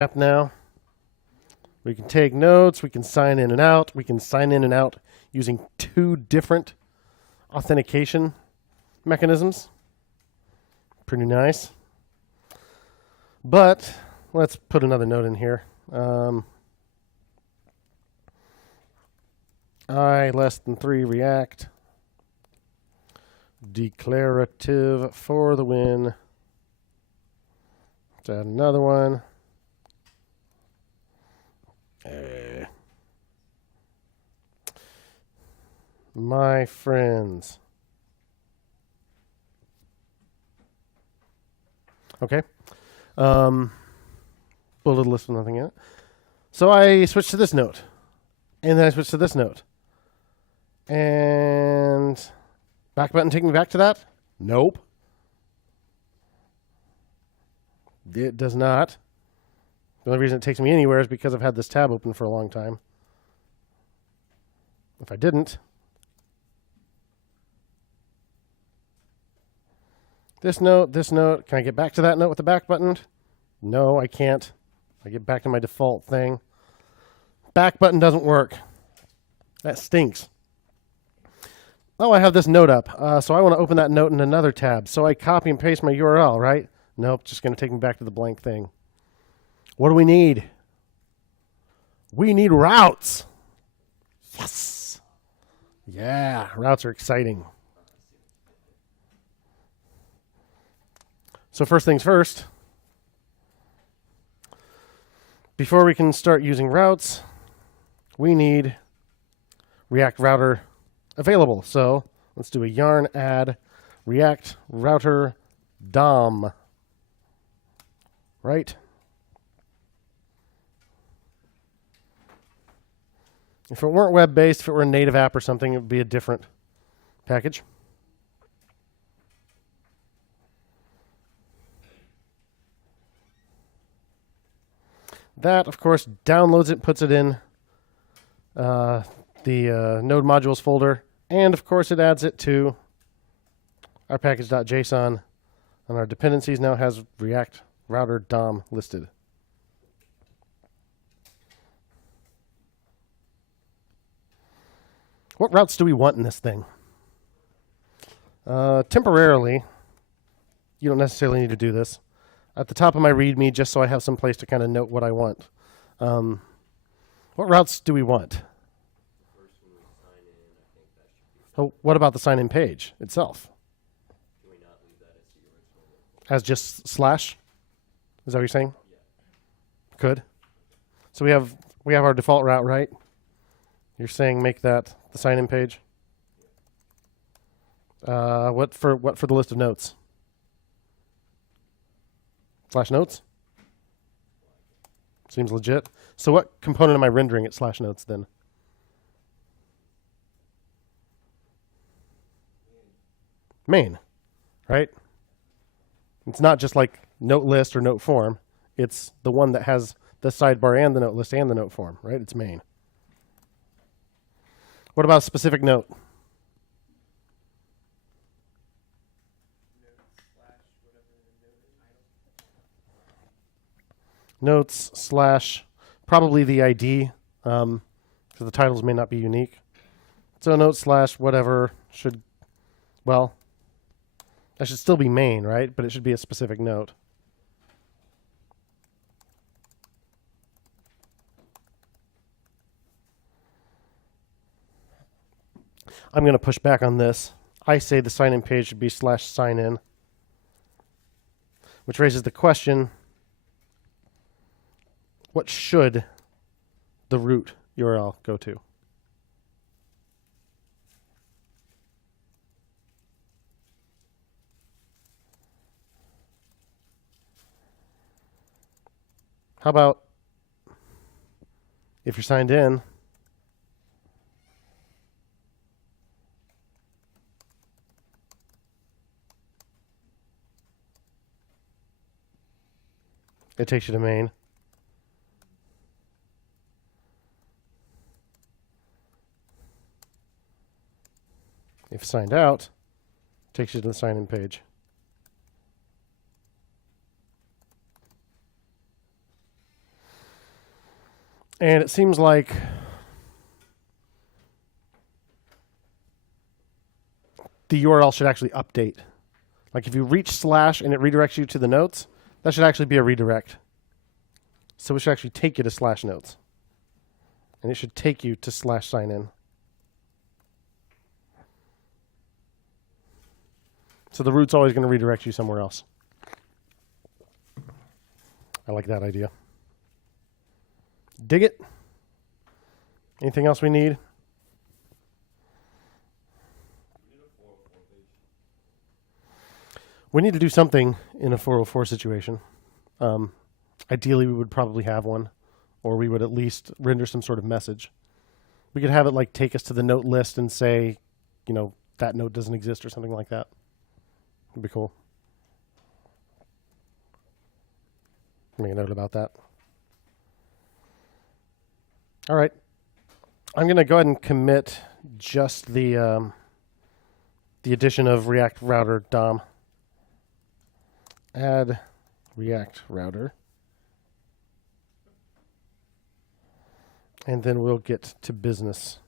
app now. We can take notes. We can sign in and out. We can sign in and out using 2 different authentication mechanisms. Pretty nice. But let's put another note in here. I less than 3 react. Declarative for the win. Let's add another one. My friends. Okay. Bullet list with nothing in it. So I switched to this note. And then I switched to this note. And back button take me back to that? Nope. It does not. The only reason it takes me anywhere is because I've had this tab open for a long time. If I didn't, this note, can I get back to that note with the back button? No, I can't. I get back to my default thing. Back button doesn't work. That stinks. Oh, I have this note up. So I want to open that note in another tab. So I copy and paste my URL, right? Nope, just going to take me back to the blank thing. What do we need? We need routes. Yes. Yeah, routes are exciting. So first things first, before we can start using routes, we need React Router available. So let's do a yarn add React Router DOM. Right? If it weren't web-based, if it were a native app or something, it would be a different package. That, of course, downloads it, puts it in the node modules folder, and, of course, it adds it to our package.json, and our dependencies now has React Router DOM listed. What routes do we want in this thing? Temporarily, you don't necessarily need to do this. At the top of my README, just so I have some place to kind of note what I want. What routes do we want? Oh, what about the sign-in page itself? Can we not leave that as the original? As just slash? Is that what you're saying? Yeah. Could. So we have our default route, right? You're saying make that the sign-in page? What for the list of notes? Slash notes? Seems legit. So what component am I rendering at slash notes then? Main, right? It's not just like note list or note form. It's the one that has the sidebar and the note list and the note form, right? It's main. What about a specific note? Notes slash probably the ID, because the titles may not be unique. So note slash whatever should, well, that should still be main, right? But it should be a specific note. I'm going to push back on this. I say the sign-in page should be slash sign-in, which raises the question, what should the root URL go to? How about if you're signed in, it takes you to main. If signed out, it takes you to the sign-in page. And it seems like the URL should actually update. Like if you reach slash and it redirects you to the notes, that should actually be a redirect. So it should actually take you to slash notes. And it should take you to slash sign in. So the root's always going to redirect you somewhere else. I like that idea. Dig it. Anything else we need? We need to do something in a 404 situation. Ideally, we would probably have one, or we would at least render some sort of message. We could have it like take us to the note list and say, you know, that note doesn't exist or something like that. It'd be cool. Make a note about that. All right. I'm going to go ahead and commit just the addition of React Router DOM. Add React Router. And then we'll get to business.